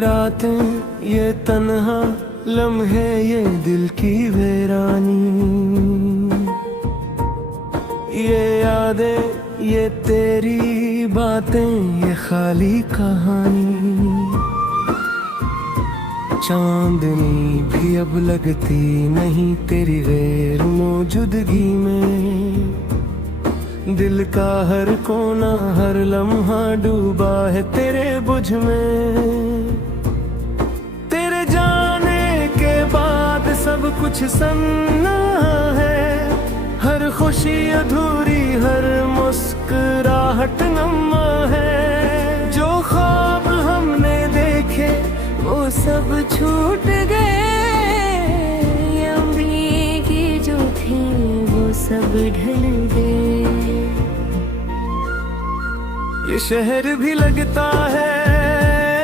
रातें ये तन्हा लम्हे ये दिल की वीरानी, ये यादें ये तेरी बातें ये खाली कहानी। चांदनी भी अब लगती नहीं तेरी गैर मौजूदगी में। दिल का हर कोना हर लम्हा डूबा है तेरे बुझ में। तेरे जाने के बाद सब कुछ सन्ना है, हर खुशी अधूरी हर मुस्कुराहट नम्मा है। जो ख्वाब हमने देखे वो सब छूट गए, उम्मीदें जो थी वो सब ढल गए। ये शहर भी लगता है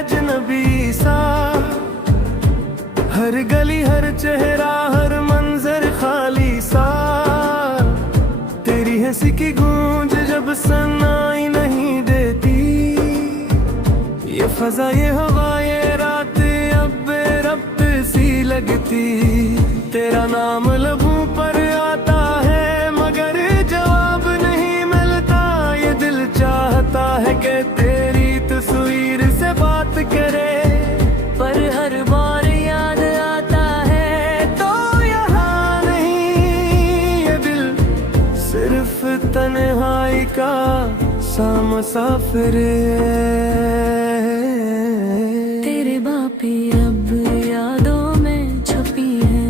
अजनबी सा, हर गली हर चेहरा हर मंजर खाली सा। तेरी हंसी की गूंज जब सुनाई नहीं देती, ये फजा ये हवा ये रात अब रब्त सी लगती। तेरा नाम लबों पर आता है मगर जवाब नहीं मिलता। ये दिल चाहता है कि तेरी तस्वीर से बात करे, पर हर बार याद आता है तो यहाँ नहीं। ये दिल सिर्फ तन्हाई का सा मुसाफिर है। तेरे बापी अब यादों में छुपी है,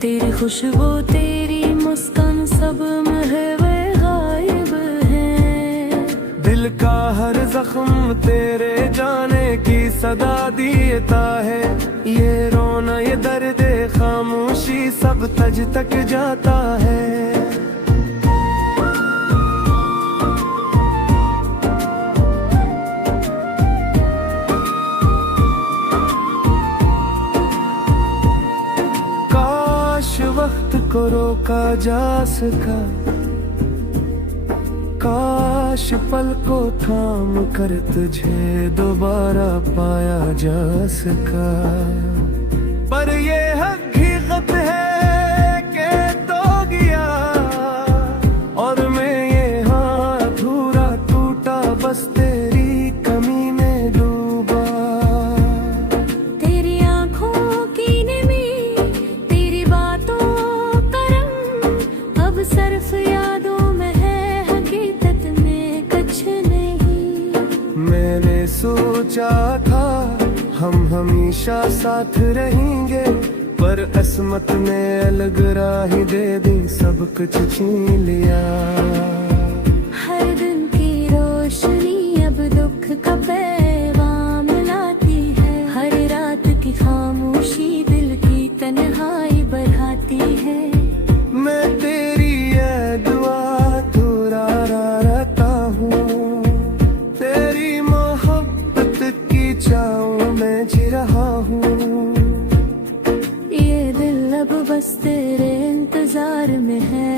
तेरी खुशबू तेरी मुस्कान सब महवे गायब है। दिल का हर जख्म तेरे जाने की सदा देता है। ये रोना ये दर्द खामोशी सब तज तक जाता है। वक्त को रोका जा सका, काश पल को थाम कर तुझे दोबारा पाया जा सका। पर ये हकीकत है कि तो गया और मैं ये हाँ अधूरा टूटा बस तेरी कमी में डूबा। तेरी आंखों की नमी तेरी बातों का रंग अब सिर्फ यादों में है, हकीकत में कुछ नहीं। मैंने सोचा था हम हमेशा साथ रहेंगे, पर किस्मत ने अलग राह दे दी सब कुछ छीन लिया। हर दिन की रोशनी अब दुख का पैगाम लाती है, हर रात की खामोशी दिल की तन्हाई बढ़ाती है। मैं तेरी ये दुआ दोहरा रहता हूँ, तेरी मोहब्बत की चाह में जी रहा हूँ। ये दिल अब बस तेरे इंतजार में है,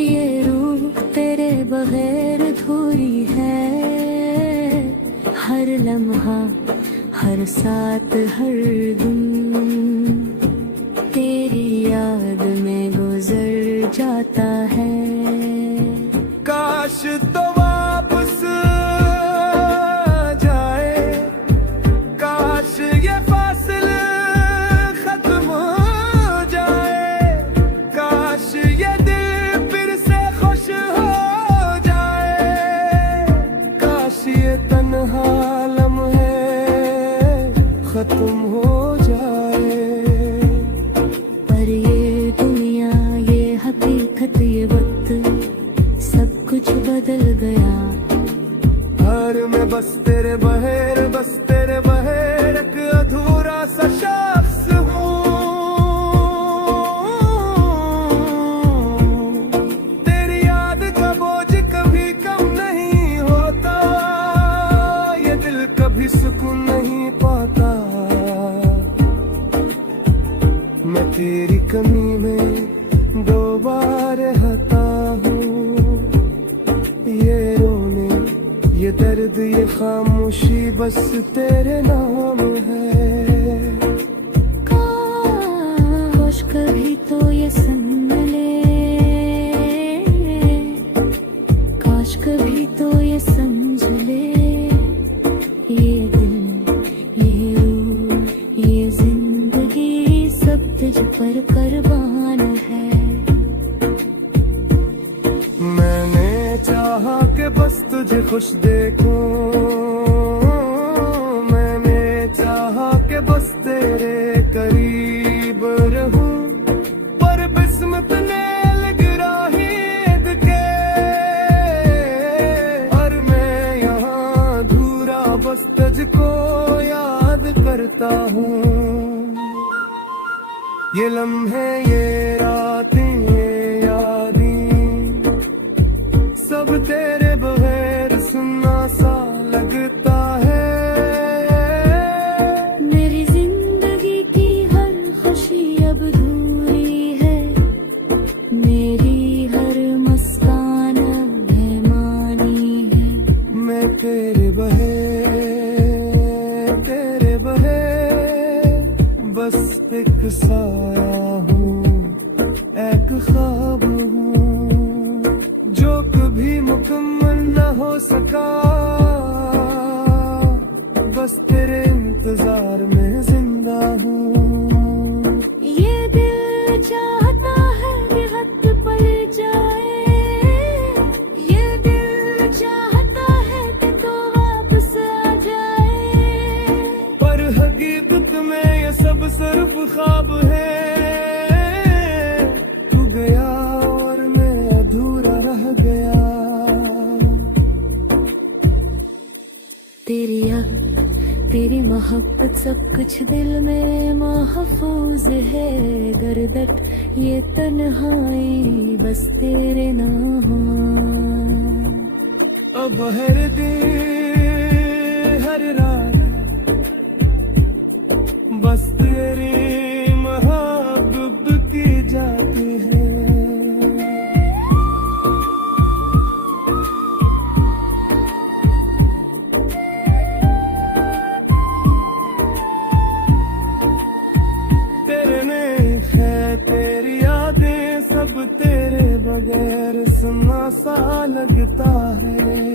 ये रूह तेरे बगैर अधूरी है। हर लम्हा हर साथ हर दिन तेरी याद में गुजर जाता है। काश तो वापस जाए, काश ये फासले खत्म हो जाए, काश ये दिल फिर से खुश हो जाए, काश ये तन्हा लम्हे खत्म हो जाए। पर ये दुनिया ये हकीकत ये वक्त सब कुछ बदल गया। हर में बस तेरे बहेर एक अधूरा सा शख्स हूँ। तेरी याद का बोझ कभी कम नहीं होता, ये दिल कभी सुकून नहीं पाता। मैं तेरी कमी में दो बार हता हूँ, ये रोने ये दर्द ये खामोशी बस तेरे नाम है। काश कभी तो ये सुन ले, काश कभी तो ये समझ ले, ये दिल, ये रूह, ये जिंदगी सब तुझ पर कुर्बान है। मैंने चाहा कि बस तुझे खुश देखूं, मैंने चाहा कि बस तेरे करीब रहूं, पर बिस्मत ने गिराही के, और मैं यहाँ अधूरा बस तुझको याद करता हूँ। ये लम्हे, ये रातें, ये यादें सब तेरे बगैर सुना सा लगता है। मेरी जिंदगी की हर खुशी अब दूरी है, मेरी हर मुस्कान अब बेमानी है। मैं तेरे बहे बस एक साया हूँ, एक ख्वाब हूँ जो कभी मुकम्मल न हो सका, बस तेरे इंतजार में जिंदा हूँ। ये दिल चाहता है कि हद पल जाए, ये दिल चाहता है कि तू वापस आ जाए, पर हकीकत में ये सब सिर्फ ख्वाब है। तू गया और मैं अधूरा रह गया। तेरी याद, तेरी मोहब्बत सब कुछ दिल में महफूज है। गर्दत ये तन्हाई बस तेरे ना हो। अब हर दिन हर रात बस तेरी मोहब्बत की जाती है। तेरे नेक है, तेरी यादें सब तेरे बगैर सुना सा लगता है।